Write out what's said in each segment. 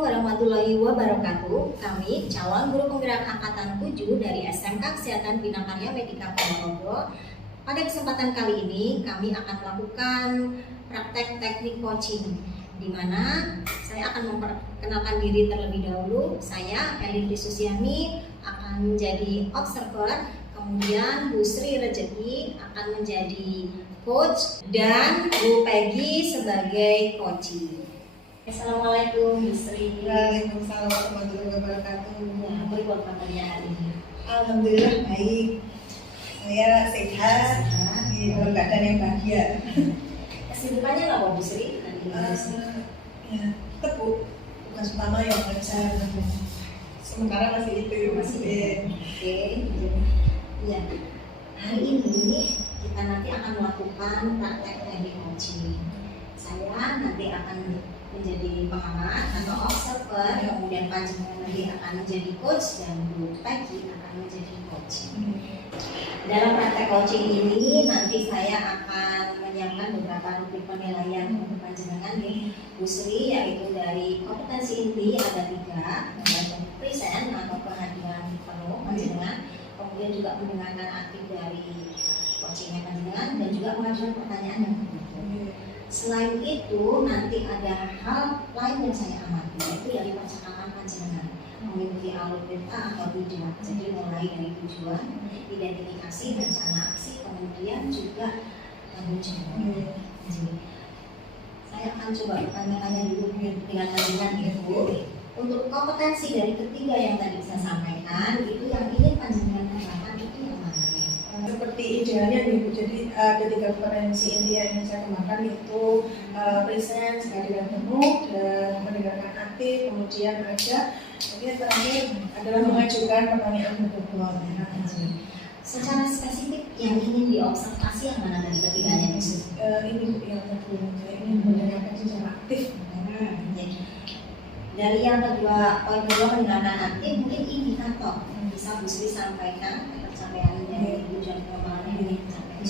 Assalamualaikum warahmatullahi wabarakatuh. Kami calon guru penggerak angkatan 7 dari SMK Kesehatan Bina Karya Medika Ponorogo. Pada kesempatan kali ini kami akan melakukan praktek teknik coaching, di mana saya akan memperkenalkan diri terlebih dahulu. Saya Elin Risusiani akan menjadi observer, kemudian Bu Sri Rejeki akan menjadi coach, dan Bu Peggy sebagai coaching. Assalamualaikum Bu Sri. Waalaikumsalam warahmatullahi wabarakatuh. Ya, bagaimana kabarnya hari ini? Alhamdulillah baik. Saya sehat, dalam keadaan yang bahagia. Kesibukannya apa Bu Sri? Ya, tetap Bu, tugas utama yang belajar. Sementara masih itu Oke. Ya, hari ini kita nanti akan melakukan praktek teknik coaching. Saya nanti akan menjadi pengamat atau observer, kemudian panjenengan nanti akan menjadi coach, dan Bu Peggy akan menjadi coach. Dalam praktek coaching ini nanti saya akan menyiapkan beberapa rubrik penilaian untuk panjenengan nih Bu Sri, yaitu dari kompetensi inti ada 3, kemudian present atau kehadiran penuh panjenengan, kemudian juga mendengarkan aktif dari coachingnya panjenengan, dan juga mengajukan pertanyaan yang Selain itu, nanti ada hal lain yang saya amati, yaitu dari percakapan panjenengan, mengikuti alur perintah atau tidak. Jadi mulai dari tujuan, identifikasi, rencana aksi, kemudian juga tanggung jawab. Jadi saya akan coba tanya-tanya dulu dengan panjenengan Ibu. Untuk kompetensi dari ketiga yang tadi saya sampaikan, itu yang ingin panjenengan kembangkan itu yang mana? Seperti idealnya nih Bu, jadi ada 3 kompetensi inti yang ingin saya kembangkan, yaitu presence, kehadiran penuh, dan mendengarkan aktif. Kemudian yang terakhir adalah mengajukan pertanyaan berbobot. Secara spesifik yang ingin diobservasi yang mana dari ketiganya Bu? Ini Bu yang kedua, saya ingin mendengarkan secara aktif. Dari yang kedua, poin kedua mendengarkan aktif, mungkin indikator bisa Bu Sri sampaikan pencapaian dari tujuan pengembangan ini sampai.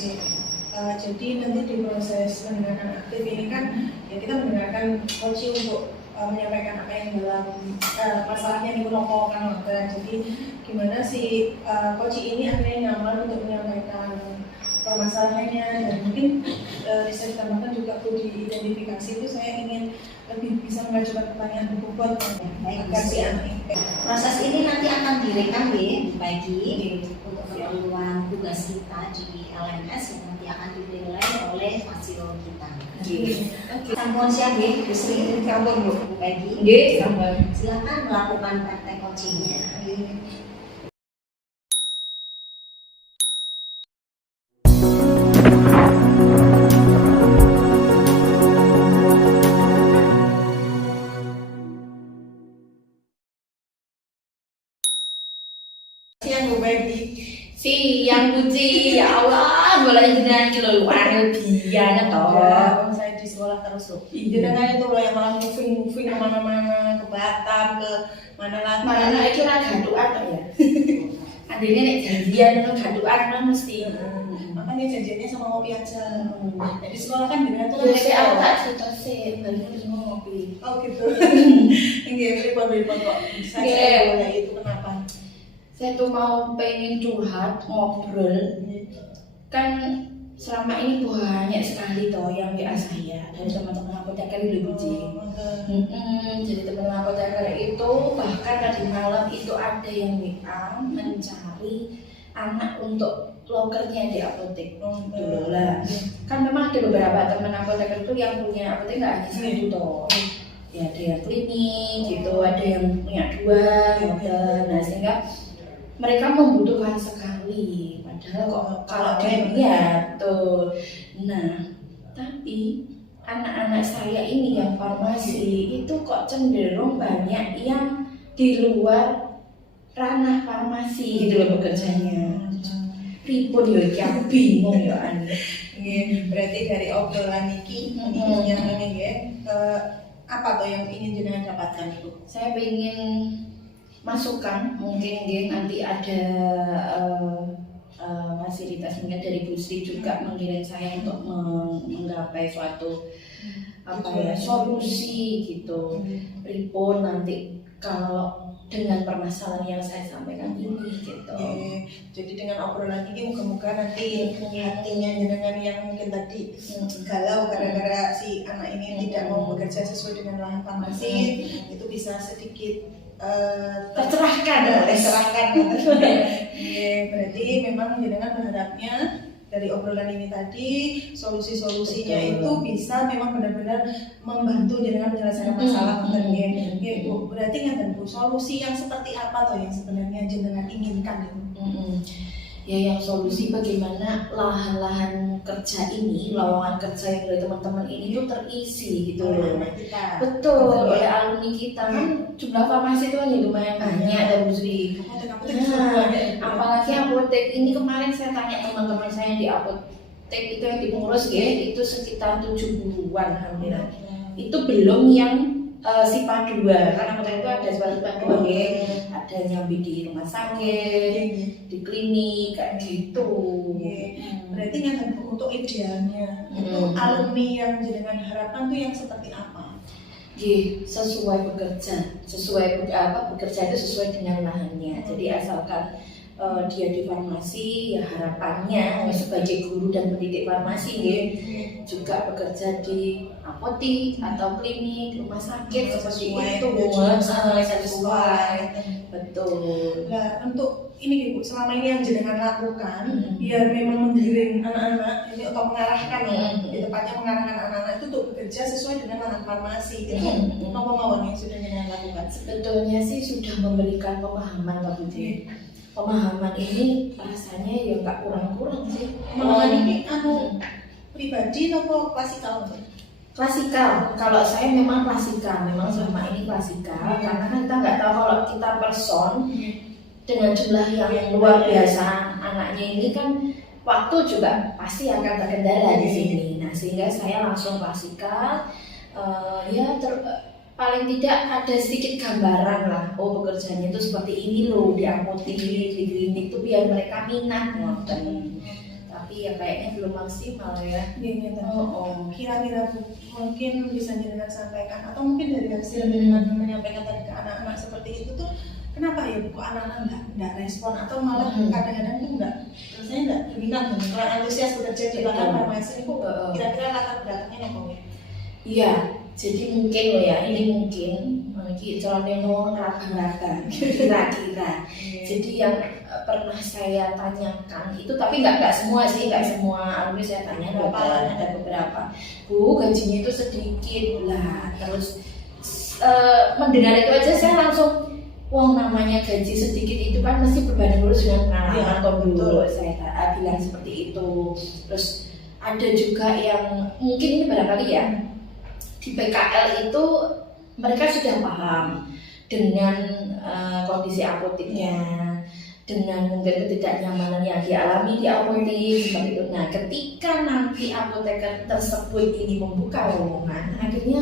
Jadi nanti di proses mendengarkan aktif ini kan ya kita mendengarkan coach untuk menyampaikan apa yang dalam masalahnya di kelompok kan. Jadi gimana si coach ini akhirnya nyaman untuk menyampaikan permasalahannya, dan mungkin bisa ditambahkan juga Bu di identifikasi itu saya ingin lebih bisa mengajukan pertanyaan berbobot agar si anak. Proses ini nanti akan direkam Bu Peggy untuk keperluan tugas kita di LMS yang nanti akan dinilai oleh fasio kita. Sampun siap Bu Sri, Sampun Bu Peggy. Silakan melakukan praktek coachingnya. Siang Bu Peggy. Siang Puji, ya Allah, boleh jenengan iki lho angel biyen to. Saya di sekolah terus loh. Jenengan itu loh yang malah moving kemana-mana, ke Batam, ke mana lagi. Mana iki ora gantukan to ya. Andene nek janjian to gantukan mesti. Makanya janjiannya sama ngopi aja. Jadi sekolah kan jenengan tuh Terus aku tak cerita balik terus ngopi. Oh gitu. Enggak, repot kok. Saya boleh itu kenapa? Saya tuh mau pengen curhat, ngobrol. Kan selama ini banyak sekali toh yang WA saya dari teman-teman apoteker di Puji. Jadi teman-teman apoteker itu bahkan tadi malam itu ada yang WA mencari anak untuk lokernya di apotek dulu lah. Kan memang ada beberapa teman apoteker itu yang punya apotek nggak hanya satu toh. Ya ada yang klinik gitu, ada yang punya 2. Nah sehingga mereka membutuhkan sekali, padahal kok kalau dilihat tuh. Nah, tapi anak-anak saya ini yang farmasi itu kok cenderung banyak yang di luar ranah farmasi gitu loh bekerjanya. Ribut ya, aku bingung ya Ani. Berarti dari obrolan ini yang ini ya, apa tuh yang ingin jenengan dapatkan itu? Saya ingin masukan, mungkin nanti ada fasilitas mungkin dari Bu Sri juga mengirim saya untuk menggapai suatu solusi gitu. Pripun nanti kalau dengan permasalahan yang saya sampaikan ini gitu. Jadi dengan obrolan ini moga-moga nanti hatinya jenengan yang mungkin tadi galau gara-gara si anak ini tidak mau bekerja sesuai dengan lahan farmasi itu bisa sedikit tercerahkan. Berarti memang jenengan berharapnya dari obrolan ini tadi solusi-solusinya itu bisa memang benar-benar membantu jenengan menyelesaikan masalah Bu. Berarti ngaten Bu, solusi yang seperti apa yang sebenarnya jenengan inginkan itu? Ya yang solusi bagaimana lahan-lahan kerja ini, lowongan kerja yang dari teman-teman ini tuh terisi gitu loh. Betul, oleh alumni kita kan jumlah farmasi itu kan lumayan banyak dan Bu Sri. Apalagi apotek ini kemarin saya tanya teman-teman saya di apotek itu yang di pengurus ya, itu sekitar 70-an hampir. Itu belum yang SIPA 2, karena apotek itu ada SIPA 2 ya, ada nyambi di rumah sakit, di klinik kayak gitu. Berarti ngaten Bu, untuk idealnya untuk alumni yang jenengan harapkan tuh yang seperti apa? Sesuai bekerja, bekerja itu sesuai dengan lahannya. Jadi asalkan dia di farmasi, ya harapannya sebagai guru dan pendidik farmasi juga bekerja di apotek atau klinik, rumah sakit seperti itu, sesuai. Betul. Nah, untuk ini Bu, selama ini yang jenengan lakukan biar memang menggiring anak-anak ini atau mengarahkan di tepatnya mengarahkan anak-anak itu untuk bekerja sesuai dengan lahan farmasi itu apa mawon yang sudah jenengan lakukan? Sebetulnya sih sudah memberikan pemahaman Pak Budi. Pemahaman ini rasanya ya nggak kurang-kurang sih. Pemahaman ini pribadi atau klasikal? Klasikal. Kalau saya memang klasikal, memang selama ini klasikal karena kan kita nggak tahu kalau kita person dengan jumlah yang luar biasa anaknya ini kan waktu juga pasti akan terkendala di sini. Nah sehingga saya langsung klasikal, paling tidak ada sedikit gambaran lah. Oh pekerjaannya itu seperti ini loh di apotek, di klinik itu biar mereka minat Tapi ya kayaknya belum maksimal ya. Kira-kira Bu, mungkin bisa jenengan sampaikan atau mungkin dari hasil jenengan menyampaikan tadi ke anak-anak seperti itu tuh kenapa ya Bu anak-anak nggak respon atau malah kadang-kadang tuh rasanya nggak berminat, kurang antusias bekerja di lahan farmasi itu kira-kira latar belakangnya apa ya? Iya, jadi mungkin loh ya, ini mungkin calonnya ngomong raba-raba kira-kira. Jadi yang pernah saya tanyakan itu, tapi nggak semua sih, nggak semua alumni saya tanya, ada beberapa. Bu, gajinya itu sedikit lah, terus mendengar itu aja saya langsung namanya gaji sedikit itu kan mesti berbanding lurus dengan pengalaman dulu. Saya bilang seperti itu. Terus ada juga yang mungkin ini barangkali ya di PKL itu mereka sudah paham dengan kondisi apoteknya, dengan mungkin ketidaknyamanan yang dialami di apotek seperti itu. Nah, ketika nanti apoteker tersebut ini membuka lowongan, akhirnya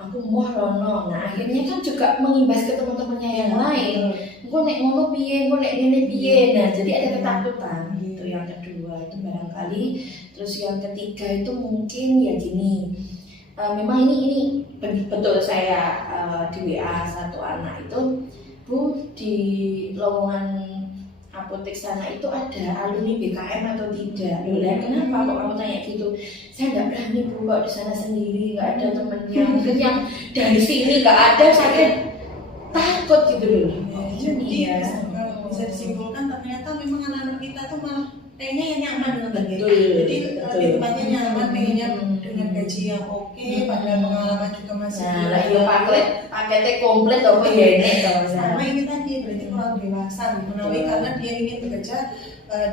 aku mau lono. Nah, akhirnya kan juga mengimbas ke teman-temannya yang lain. Engko nek ngono piye, engko nek ngene piye. Nah, jadi ada ketakutan gitu. Yang kedua itu barangkali. Terus yang ketiga itu mungkin ya gini. Memang ini betul saya di WA satu anak itu, Bu, di lowongan apotek sana itu ada alumni BKM atau tidak? Loh, kenapa kok kamu tanya gitu? Saya nggak berani Bu, kok di sana sendiri nggak ada temennya. Mungkin yang dari sini nggak ada, saya takut gitu loh. Jadi bisa disimpulkan ternyata memang anak-anak kita tuh malah kayaknya yang nyaman dengan gitu. Jadi di tempatnya nyaman, pengennya dengan gaji yang oke, padahal pengalaman juga masih. Nah, iya paketnya komplit apa ya ini? Sama ini tadi berarti kurang dewasa menawi karena dia ingin bekerja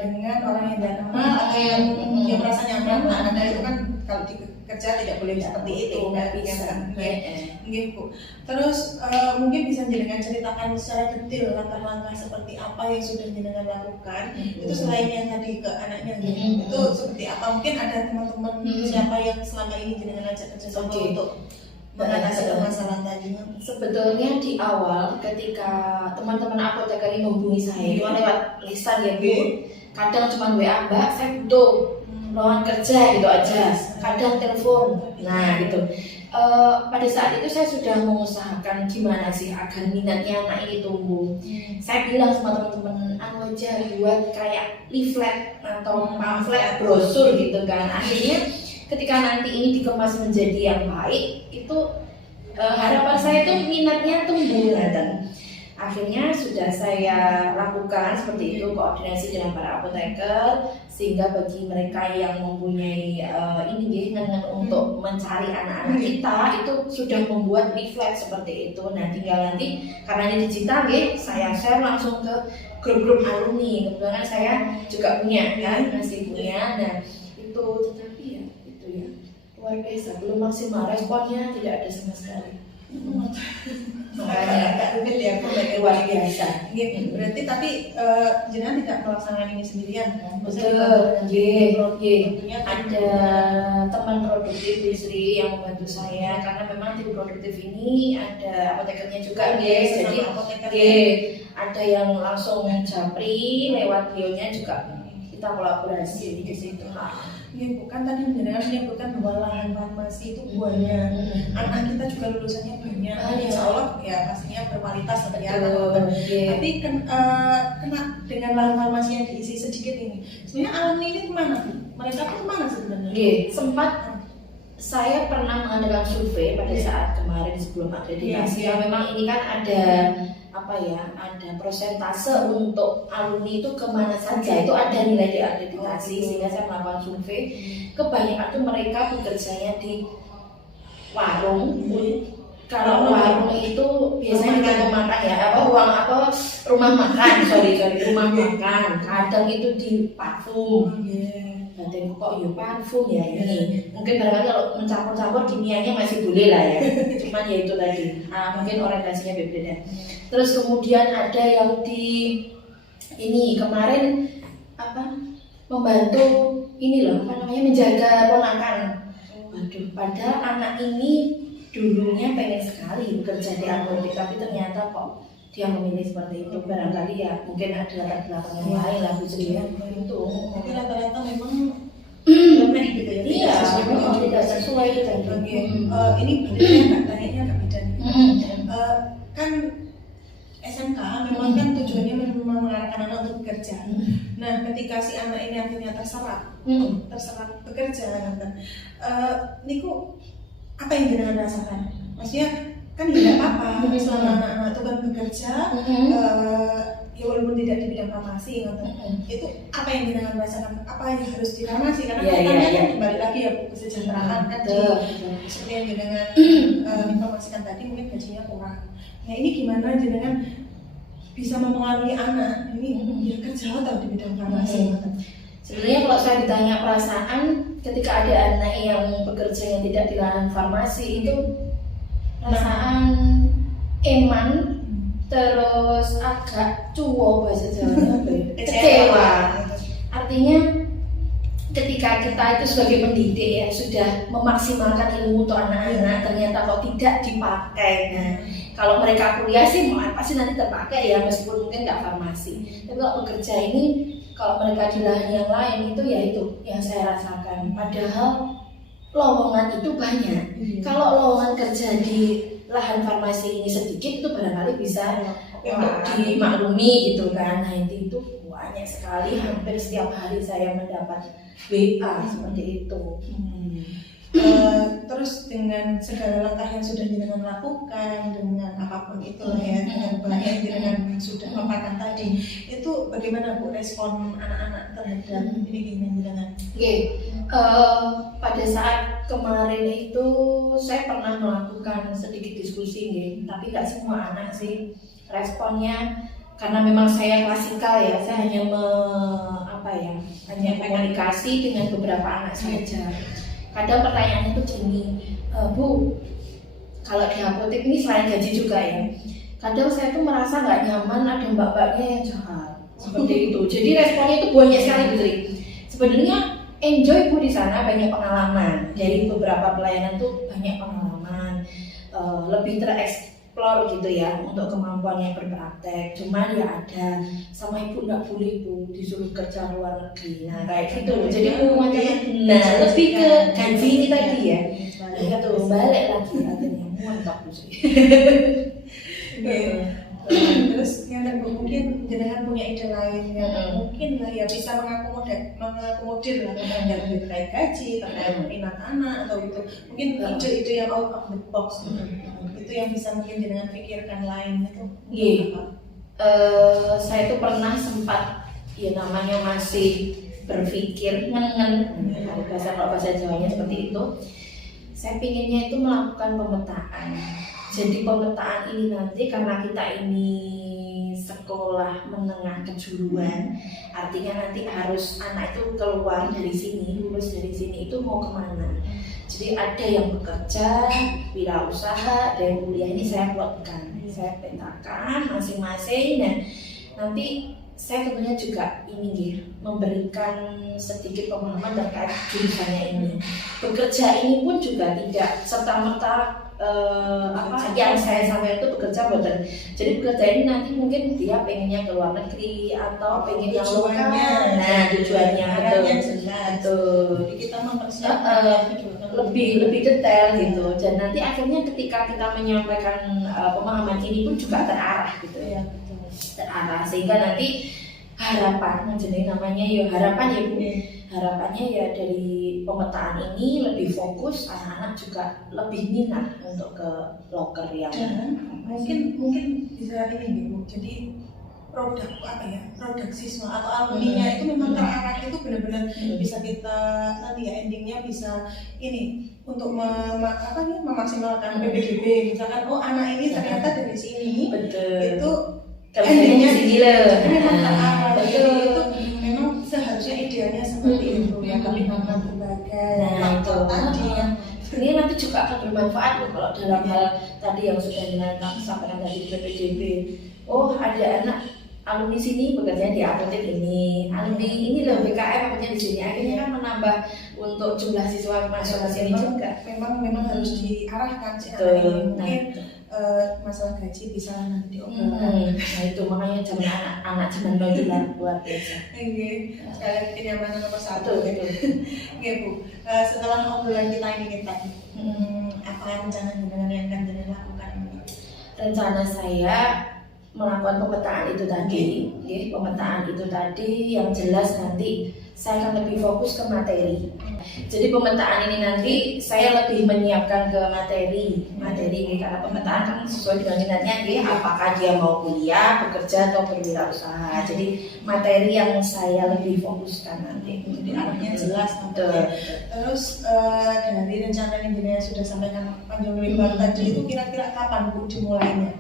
dengan orang yang tidak kenal atau yang dia merasa nyaman. Nah, ada itu kan kalau kerja tidak boleh seperti itu, nggak bisa. Bu. Terus mungkin bisa jenengan ceritakan secara detail langkah-langkah seperti apa yang sudah jenengan lakukan. Itu selain yang tadi ke anaknya, itu seperti apa? Mungkin ada teman-teman siapa yang selama ini jenengan ajak kerja sama untuk mengatasi masalah tadi? Sebetulnya di awal ketika teman-teman apoteker ini menghubungi saya itu lewat lisan ya Bu. Kadang cuma WA, Mbak saya butuh lowongan kerja gitu aja. Kadang telepon. Nah gitu. Pada saat itu saya sudah mengusahakan gimana sih agar minatnya anak ini tumbuh. Saya bilang sama teman-teman, anu aja buat kayak leaflet atau pamflet brosur gitu kan. Akhirnya ketika nanti ini dikemas menjadi yang baik, itu harapan saya itu minatnya tumbuh dan akhirnya sudah saya lakukan seperti itu, koordinasi dengan para apoteker, sehingga bagi mereka yang mempunyai ini untuk mencari anak-anak kita itu sudah membuat leaflet seperti itu. Nah tinggal nanti karena ini digital saya share langsung ke grup-grup alumni. Kebetulan saya juga punya kan, masih punya. Nah itu tetapi ya itu ya luar biasa, belum maksimal responnya, tidak ada sama sekali. Makanya agak rumit ya Bu, luar biasa. Berarti tapi jenengan tidak melaksanakan ini sendirian kan? Betul, ada teman produktif di Sri yang membantu saya karena memang tim produktif ini ada apotekernya juga jadi ada yang langsung japri lewat bionya juga kita kolaborasi di situ. Iya, bukan tadi mendengar menyebutkan bahwa lahan farmasi itu banyak. Anak kita juga lulusannya banyak. Insya Allah ya pastinya berkualitas ya. Tapi kena dengan lahan farmasi yang diisi sedikit ini. Sebenarnya alumni ini kemana? Mereka tuh kemana sebenarnya? Sempat saya pernah mengadakan survei pada saat kemarin sebelum akreditasi. Memang ini kan ada ada persentase untuk alumni itu kemana saja, itu ada nilai di akreditasi, sehingga saya melakukan survei. Kebanyakan tuh mereka bekerjanya di warung. Kalau warung itu biasanya kita makan ya, rumah makan, rumah makan. Kadang itu di parfum. Dan kok ya parfum ya ini. Mungkin barangkali kalau mencampur-campur kimianya masih boleh lah ya. Cuman ya itu tadi. Mungkin orientasinya berbeda. Terus kemudian ada yang di ini kemarin membantu ini loh menjaga ponakan. Waduh, padahal anak ini dulunya pengen sekali bekerja di apotek, tapi ternyata kok dia memilih seperti itu. Barangkali ya mungkin ada latar belakang yang lain lah Bu Sri ya. Itu. Tapi rata-rata memang remeh gitu ya. Iya, tidak sesuai dengan ini berbeda, tanyanya agak beda nih. Kan SMK memang kan tujuannya memang mengarahkan anak untuk bekerja. Nah, ketika si anak ini akhirnya terserap bekerja, niku apa yang jenengan rasakan? Maksudnya kan tidak apa-apa selama anak-anak itu kan bekerja, ya walaupun tidak di bidang farmasi, itu apa yang jenengan rasakan? Apa yang harus di farmasi? Karena kan kembali lagi ya Bu, kesejahteraan kan seperti yang jenengan informasikan tadi mungkin gajinya kurang. Nah ini gimana jenengan bisa mempengaruhi anak ini ya kerja atau di bidang farmasi? Sebenarnya kalau saya ditanya perasaan ketika ada anak yang bekerja yang tidak di lahan farmasi itu perasaan eman, terus agak cuwo bahasa Jawanya kecewa. Artinya ketika kita itu sebagai pendidik ya sudah memaksimalkan ilmu untuk anak-anak, ternyata kok tidak dipakai. Nah, kalau mereka kuliah sih pasti nanti terpakai ya meskipun mungkin nggak farmasi. Tapi kalau bekerja ini kalau mereka di lahan yang lain itu ya itu yang saya rasakan. Padahal lowongan itu banyak. Kalau lowongan kerja di lahan farmasi ini sedikit itu barangkali bisa untuk dimaklumi gitu kan. Nah itu banyak sekali, hampir setiap hari saya mendapat WA seperti itu. Terus dengan segala langkah yang sudah jenengan lakukan, dengan apapun itu ya, dengan banyak yang jenengan sudah paparkan tadi, itu bagaimana Bu respon anak-anak terhadap ini jenengan? Pada saat kemarin itu saya pernah melakukan sedikit diskusi tapi nggak semua anak sih responnya, karena memang saya klasikal ya, saya hanya hanya komunikasi dengan beberapa anak saja. Kadang pertanyaannya itu gini, Bu, kalau di apotek ini selain gaji juga ya, kadang saya tuh merasa nggak nyaman ada mbak-mbaknya yang jahat seperti itu. Jadi responnya itu banyak sekali Bu Sri. Sebenarnya enjoy Bu di sana, banyak pengalaman dari beberapa pelayanan tuh banyak pengalaman. lapangan, lebih tereksplor gitu ya untuk kemampuannya berpraktek. Cuman ya ada sama ibu nggak boleh bu disuruh kerja luar negeri, nah kayak gitu. Jadi nah lebih ke gaji ini tadi ya, nah itu balik lagi akhirnya mantap sih. Terus yang kedua mungkin jenengan punya ide lain yang mungkin lah ya bisa mengakomodir lah yang terkait gaji, terkait minat anak atau itu mungkin ide-ide yang out of the box itu yang bisa mungkin jenengan pikirkan lain itu. Saya tuh pernah sempat ya namanya masih berpikir kalau bahasa Jawanya seperti itu. Saya pinginnya itu melakukan pemetaan. Jadi pemetaan ini nanti karena kita ini sekolah menengah kejuruan, artinya nanti harus anak itu keluar dari sini, lulus dari sini itu mau kemana. Jadi ada yang bekerja, wirausaha, dan kuliah ini saya buatkan, saya petakan masing-masing, dan nanti saya tentunya juga ini memberikan sedikit pemahaman terkait jurusannya ini. Bekerja ini pun juga tidak serta-merta yang saya sampaikan itu bekerja buatan. Jadi bekerja ini nanti mungkin dia pengennya ke luar negeri atau pengen yang lokal. Nah tujuannya betul. Jadi kita mempersiapkan lebih detail gitu. Dan nanti akhirnya ketika kita menyampaikan pemahaman ini pun juga terarah gitu ya. Terarah sehingga nanti harapan, jadi namanya ya harapan ya Bu. Harapannya ya dari pemetaan ini lebih fokus, anak-anak juga lebih minat untuk ke loker yang mungkin bisa ini Bu. Jadi produk siswa atau alumninya itu memang terarah, itu benar-benar bisa kita nanti ya endingnya bisa ini untuk memaksimalkan PPDB, misalkan anak ini ternyata dari sini itu endingnya memang terarah. Jadi itu memang seharusnya idealnya seperti itu ya, tapi karena berbagai faktor tadi yang ini nanti juga akan bermanfaat loh kalau dalam hal tadi yang sudah dilakukan sampaikan tadi di PPDB. Ada anak alumni sini bekerja di apotek ini, alumni ini loh BKM bekerja di sini, akhirnya kan menambah untuk jumlah siswa masuk ke sini juga. Memang harus diarahkan sih. Mungkin masalah gaji bisa nanti diobrolkan. Nah itu makanya anak zaman dulu itu luar biasa. Sekalian kenyamanan nomor satu. Oke Bu, setelah obrolan kita ini apa rencana jenengan yang akan jenengan lakukan? Rencana saya melakukan pemetaan itu tadi, pemetaan itu tadi yang jelas nanti saya akan lebih fokus ke materi. Jadi pemetaan ini nanti saya lebih menyiapkan ke materi karena pemetaan kan sesuai dengan minatnya, apakah dia mau kuliah, bekerja atau berwirausaha. Jadi materi yang saya lebih fokuskan nanti. Jadi arahnya jelas. Terus dari rencana yang jenengan sudah sampaikan panjang lebar tadi itu kira-kira kapan Bu dimulainya?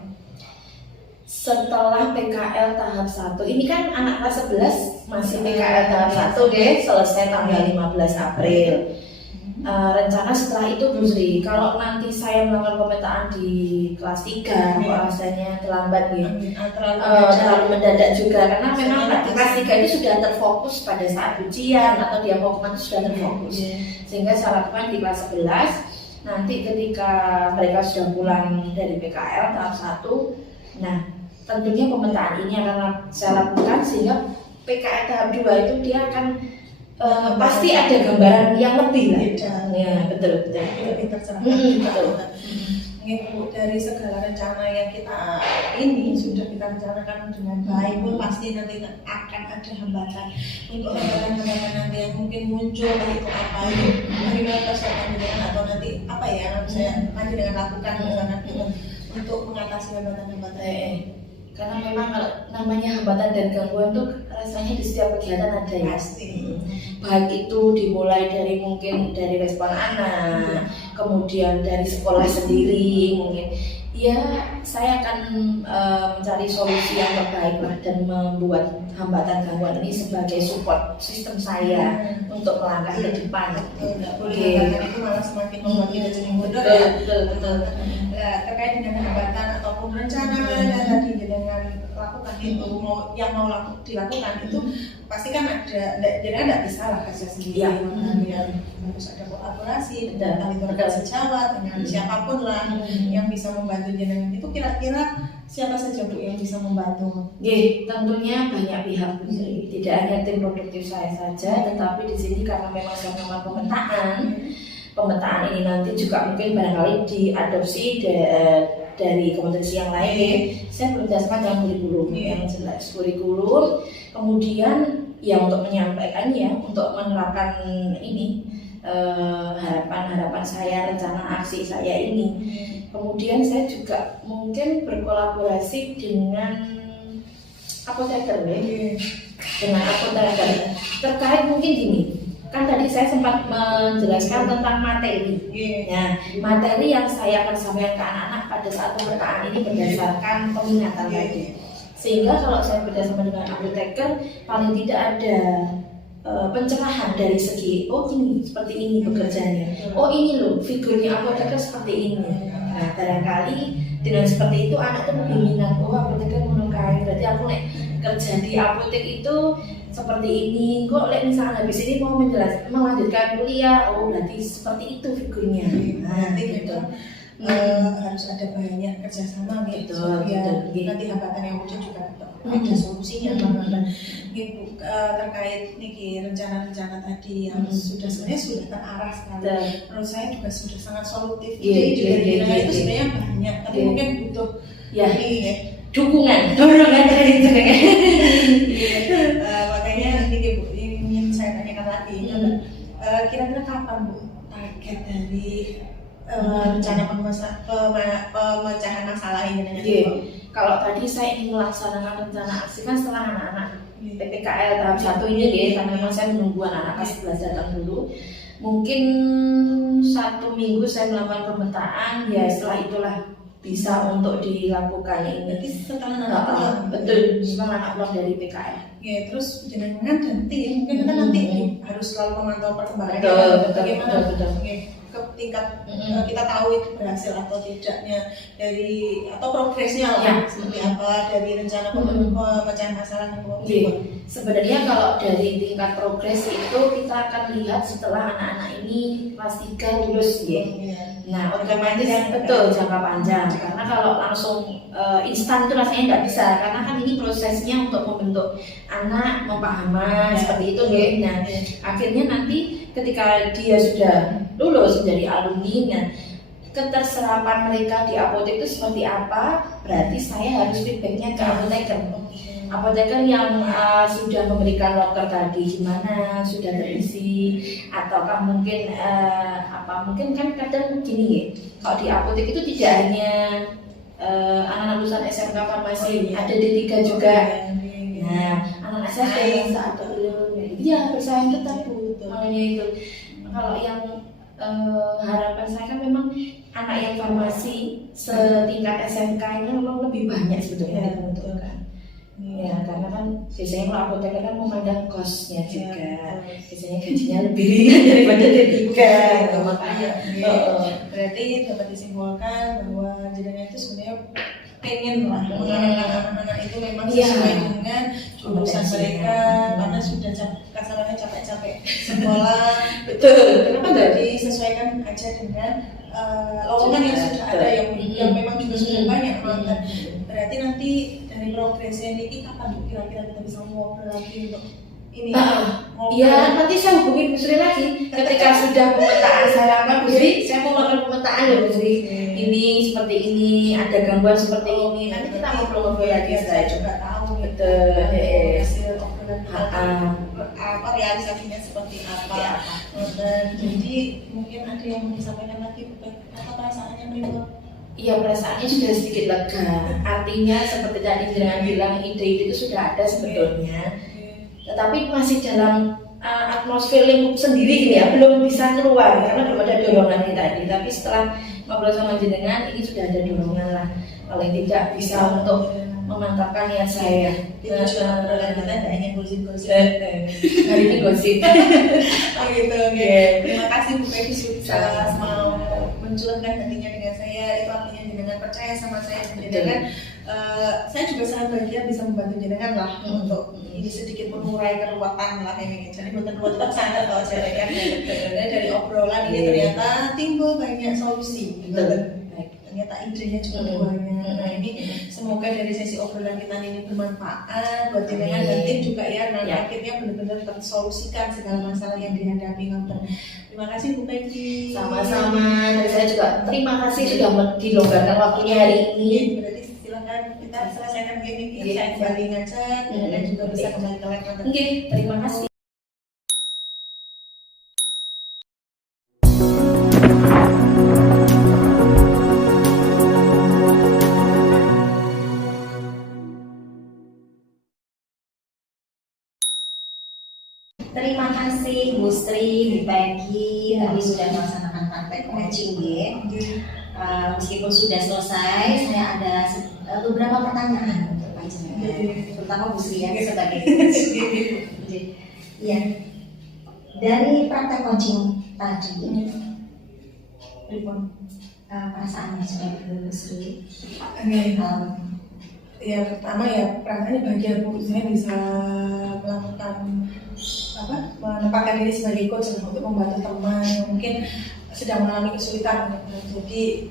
Setelah PKL tahap 1, ini kan anak kelas 11 masih PKL tahap 1 selesai tanggal 15 April. Rencana setelah itu Bu Sri, kalau nanti saya melakukan pemetaan di kelas 3, rasanya terlambat terlalu mendadak juga, karena memang kelas 3 itu sudah terfokus pada saat ujian atau dia mau kemana sudah terfokus. Sehingga saya lakukan di kelas 11, nanti ketika mereka sudah pulang dari PKL tahap 1, nah tentunya pemetaan ini akan saya lakukan sehingga PKL tahap 2 itu dia akan pasti ada gambaran yang lebih lah. Ya, betul. Lebih tercerahkan. Dari segala rencana yang kita ini sudah kita rencanakan dengan baik pun pasti nanti akan ada hambatan. Untuk hambatan-hambatan nanti yang mungkin muncul, itu apa itu bagaimana persiapan dengan atau nanti apa ya yang saya nanti dengan lakukan misalkan untuk mengatasi hambatan-hambatan. Karena memang kalau namanya hambatan dan gangguan tuh rasanya di setiap kegiatan ada ya. Pasti. Baik itu dimulai dari mungkin dari respon anak, kemudian dari sekolah sendiri mungkin. Ya saya akan mencari solusi yang terbaik lah dan membuat hambatan gangguan ini sebagai support sistem saya untuk melangkah ke depan. Tidak boleh hambatan itu malah semakin membuat kita jadi mundur ya. Betul. terkait dengan hambatan ataupun rencana yang tadi dengan lakukan itu mau dilakukan itu pasti kan ada, jadi nggak bisa lah kerja sendiri, harus ada kolaborasi dengan ahli sejawat dengan siapapun lah yang bisa membantu jenengan. Itu kira-kira siapa saja Bu yang bisa membantu? Tentunya banyak pihak, tidak hanya tim produktif saya saja, tetapi di sini karena memang saya melakukan pemetaan ini nanti juga mungkin barangkali diadopsi dari kompetensi yang lain. Saya berdasarkan yang kurikulum, yang jelas kurikulum, kemudian ya untuk menyampaikan ya, untuk menerapkan ini harapan-harapan saya, rencana aksi saya ini. Kemudian saya juga mungkin berkolaborasi dengan apoteker, dengan apoteker terkait mungkin gini. Kan tadi saya sempat menjelaskan tentang materi. Nah, materi yang saya akan sampaikan ke anak-anak pada saat pemetaan ini berdasarkan peminatan tadi. Sehingga kalau saya bekerjasama dengan apoteker, paling tidak ada pencerahan dari segi, oh ini seperti ini bekerjanya, oh ini loh figurnya apoteker seperti ini. Nah, barangkali dengan seperti itu anak itu lebih minat, oh apoteker menyukai, berarti aku nek kerja di apotek itu seperti ini, kok misalnya habis ini mau melanjutkan kuliah, oh berarti seperti itu figurnya. Nanti gitu harus ada banyak kerjasama gitu, nanti hambatan yang muncul juga ada solusinya gitu. Terkait nih rencana-rencana tadi yang sebenarnya sudah terarah sekali, menurut saya juga sudah sangat solutif. Ide-ide itu sebenarnya banyak, tapi mungkin butuh dukungan, dorongan dari jenengan. Makanya ini Bu, ingin saya tanyakan lagi, kira-kira kapan Bu target dari rencana pemecahan masalah ini? Kalau tadi saya ingin melaksanakan rencana aksi kan setelah anak-anak PPKL tahap 1 ini karena memang saya menunggu anak-anak kelas 11 datang dulu. Mungkin 1 minggu saya melakukan pemetaan, ya setelah itulah bisa untuk dilakukan ini. Jadi setelah anak pulang, betul, setelah anak pulang dari PKL. Ya, terus jenengan dan tim mungkin kan nanti harus selalu memantau perkembangannya. Betul. Ke tingkat kita tahu itu berhasil atau tidaknya atau progresnya lah, seperti apa dari rencana pemecahan masalah yang sebenarnya kalau dari tingkat progres itu kita akan lihat setelah anak-anak ini kelas 3 lulus Nah, otomatis betul jangka panjang, karena kalau langsung instan itu rasanya nggak bisa, karena kan ini prosesnya untuk membentuk anak memahami seperti itu Nah, akhirnya nanti ketika dia sudah lulus menjadi alumni, nah keterserapan mereka di apotek itu seperti apa, berarti saya harus feedbacknya ke apoteker yang sudah memberikan loker tadi gimana, sudah terisi ataukah mungkin mungkin kan kadang gini ya, kalau di apotek itu tidak hanya anak-anak lulusan SMK farmasi, ada D3 juga. Nah, anak-anak saya saat belum bersaing tetap makanya itu. Kalau yang harapan saya kan memang anak yang farmasi setingkat SMK ini memang lebih banyak sebetulnya dibutuhkan. Ya, karena kan biasanya kalau apoteker kan memandang kosnya juga, biasanya gajinya lebih ringan daripada D3. Makanya berarti dapat disimpulkan bahwa jenengan itu sebenarnya pengen lah anak-anak itu memang sesuai dengan jurusan mereka, karena sudah kasarannya capek-capek sekolah. Betul. Kenapa nggak disesuaikan aja dengan lowongan yang sudah ada yang memang juga sudah banyak melakukan. Berarti nanti dari progresnya ini kapan kira-kira kita bisa ngobrol lagi untuk ini? Ya nanti saya hubungi Bu Sri lagi ketika sudah pemetaan saya Bu Sri, saya mau melakukan pemetaan ya Bu Sri. Ini seperti ini, ada gangguan seperti ini. Nanti kita ngobrol lagi. Saya juga tahu hasil obrolan realisasinya seperti apa. Dan jadi mungkin ada yang mau disampaikan lagi, apa perasaannya menurut? Iya, perasaannya sudah sedikit lega. Artinya seperti tadi jangan bilang ide-ide itu sudah ada sebetulnya, tetapi masih dalam atmosfer lingkup sendiri gitu ya, belum bisa keluar karena belum ada dorongan tadi. Tapi setelah ngobrol sama jenengan ini sudah ada dorongan lah, paling tidak bisa untuk memantapkan niat saya. Obrolan kita tidak hanya gosip-gosip. Hari ini gosip. Gitu. Terima kasih Bu Peggy sudah mau mencurahkan hatinya dengan saya. Itu artinya jenengan percaya sama saya dan jenengan saya juga sangat bahagia bisa membantu jenengan lah untuk ini sedikit mengurai keruwetan lah ini. Jadi betul-betul sangat kalau saya lihat dari obrolan ini ternyata timbul banyak solusi. Ternyata idenya juga banyak. Nah ini semoga dari sesi obrolan kita ini bermanfaat buat jenengan dan tim juga ya. Nah akhirnya benar-benar tersolusikan segala masalah yang dihadapi. Terima kasih Bu Peggy. Sama-sama. Dan saya juga terima kasih sudah dilonggarkan waktunya hari ini. Berarti silakan kita selesaikan ini. Saya kembali ngajak dan juga bisa kembali ke live. Oke, terima kasih. Terima kasih Bu Sri, Bu Peggy, tadi sudah melaksanakan praktek coaching ya. Meskipun sudah selesai, saya ada beberapa pertanyaan untuk Pak Jenengan, terutama Bu Sri ya sebagai coach. Iya, dari praktek coaching tadi, perasaannya sebagai Bu Sri. Ya pertama ya perasaannya bahagia Bu, saya bisa melakukan menempatkan diri sebagai coach untuk membantu teman yang mungkin sedang mengalami kesulitan. Jadi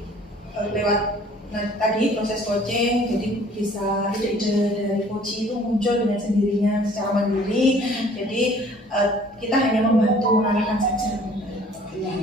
lewat tadi proses coaching, jadi bisa ide-ide dari coach itu muncul dengan sendirinya secara mandiri. Jadi kita hanya membantu mengarahkan saja. Ya.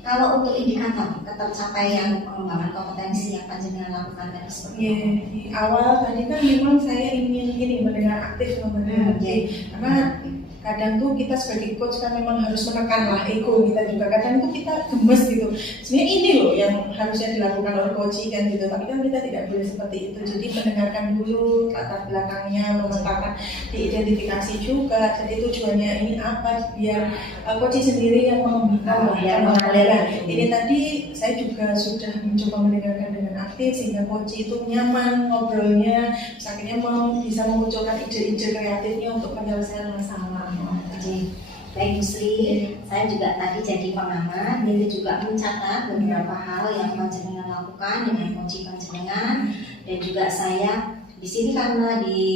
Kalau untuk indikator ketercapaian pengembangan kompetensi yang panjenengan lakukan tadi seperti di awal tadi kan memang saya ingin mendengar aktif karena kadang tuh kita sebagai coach kan memang harus menekan lah ego kita juga, kadang tuh kita gemes gitu. Sebenarnya ini loh yang harusnya dilakukan oleh coaching kan gitu, tapi kan kita tidak boleh seperti itu. Jadi mendengarkan dulu latar belakangnya, memetakan, diidentifikasi juga. Jadi tujuannya ini apa biar coaching sendiri yang mengembangkan ini tadi saya juga sudah mencoba mendengarkan dengan aktif sehingga coaching itu nyaman ngobrolnya, akhirnya bisa memunculkan ide-ide kreatifnya untuk penyelesaian masalah. Baik Bu Sri, saya juga tadi jadi pengamat, dan juga mencatat beberapa hal yang panjenengan lakukan dengan coaching panjenengan, dan juga saya di sini karena di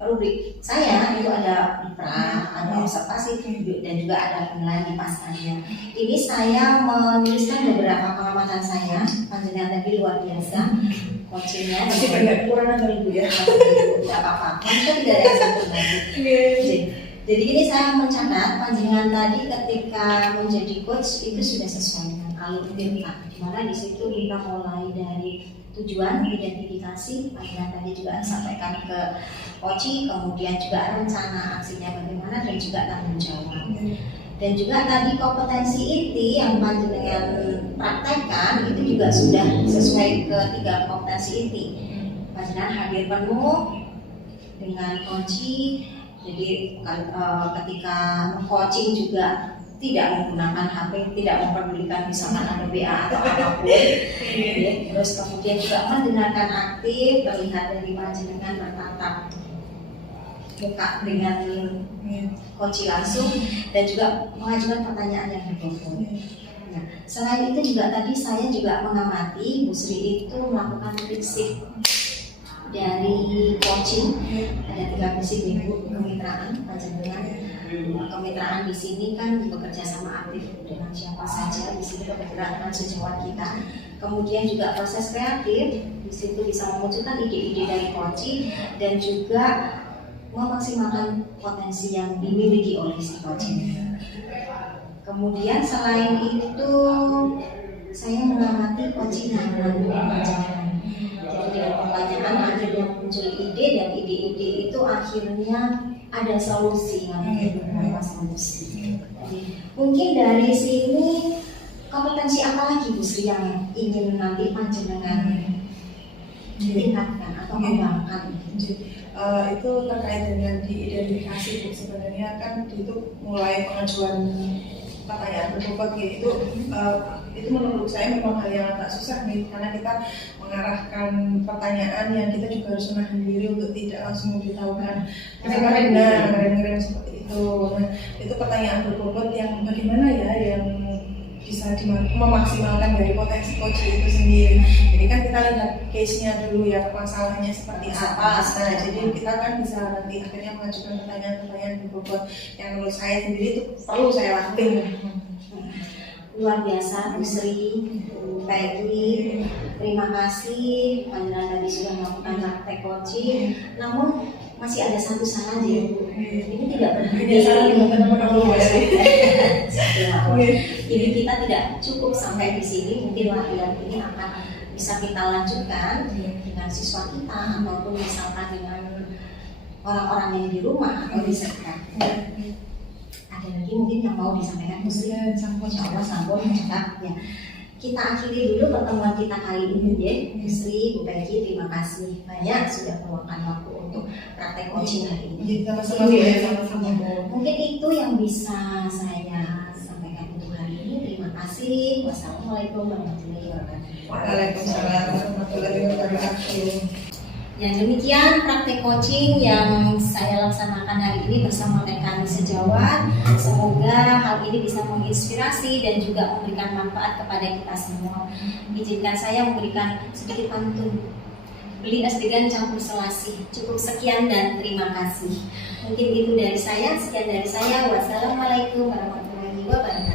rubrik saya itu ada mitra, ada observasi, dan juga ada penilaian di pasarnya. Ini saya menuliskan beberapa pengamatan saya, panjenengan tadi luar biasa coachingnya. Masih banyak kekurangan dari Bu ya. Tidak apa-apa, kita tidak ada yang sempurna. Jadi ini saya mencatat panjenengan tadi ketika menjadi coach itu sudah sesuai dengan alur mitra, di mana di situ kita mulai dari tujuan, identifikasi, panjenengan tadi juga sampaikan ke coaching, kemudian juga rencana aksinya bagaimana dan juga tanggung jawab. Dan juga tadi kompetensi inti yang panjenengan praktekkan itu juga sudah sesuai ke 3 kompetensi inti. Panjenengan hadir penuh dengan coaching. Jadi ketika coaching juga tidak menggunakan HP, tidak memperdulikan misalkan ada WA atau apapun. Terus kemudian juga mendengarkan aktif, terlihat dari panjenengan bertatap muka dengan coaching langsung, dan juga mengajukan pertanyaan yang berbobot. Nah, selain itu juga tadi saya juga mengamati Bu Sri itu melakukan prinsip dari coaching, ada 3 prinsip Ibu, kemitraan, panjenengan. Kemitraan di sini kan bekerja sama aktif dengan siapa saja, di sini bergerak dengan sejawat kita. Kemudian juga proses kreatif, di situ bisa memunculkan ide-ide dari coaching dan juga memaksimalkan potensi yang dimiliki oleh si coaching. Kemudian selain itu saya mengamati coaching yang panjenengan. Jadi dengan pertanyaan akhirnya muncul ide, dan ide-ide itu akhirnya ada solusi, beberapa solusi. Jadi mungkin dari sini kompetensi apa lagi Bu Sri yang ingin nanti panjenengan tingkatkan atau kembangkan? Itu terkait dengan diidentifikasi Bu, sebenarnya kan itu mulai pengajuan pertanyaan berbobot gitu, itu menurut saya memang hal yang agak susah nih, karena kita mengarahkan pertanyaan yang kita juga harus menahan diri untuk tidak langsung memberitahukan ngeren seperti itu. Nah, itu pertanyaan berbobot yang bagaimana ya yang bisa bisa memaksimalkan dari potensi coaching itu sendiri. Jadi kan kita lihat case-nya dulu ya, masalahnya seperti apa. Nah, jadi kita kan bisa nanti akhirnya mengajukan pertanyaan-pertanyaan di bobot yang menurut saya sendiri itu perlu saya latih. Luar biasa Bu Sri, Bu Peggy, terima kasih Panjenengan tadi sudah melakukan praktek coaching. Namun masih ada satu saran ya Bu, ini tidak berhenti. Jadi kita tidak cukup sampai di sini, mungkin latihan ini akan bisa kita lanjutkan dengan siswa kita ataupun misalkan dengan orang-orang yang di rumah atau di sekitar. Ada lagi mungkin yang mau disampaikan Bu Sri? Insya Allah sambung cepat ya. Kita akhiri dulu pertemuan kita kali ini ya, Bu Sri, Bu Peggy, terima kasih banyak sudah meluangkan waktu untuk praktek coaching hari ini. Sama-sama. Mungkin itu yang bisa saya sampaikan untuk hari ini. Terima kasih. Wassalamualaikum warahmatullahi wabarakatuh. Waalaikumsalam warahmatullahi wabarakatuh. Yang demikian praktek coaching yang saya laksanakan hari ini bersama rekan sejawat. Semoga hal ini bisa menginspirasi dan juga memberikan manfaat kepada kita semua. Izinkan saya memberikan sedikit pantun. Beli es degan campur selasi. Cukup sekian dan terima kasih. Mungkin itu dari saya. Sekian dari saya. Wassalamualaikum warahmatullahi wabarakatuh.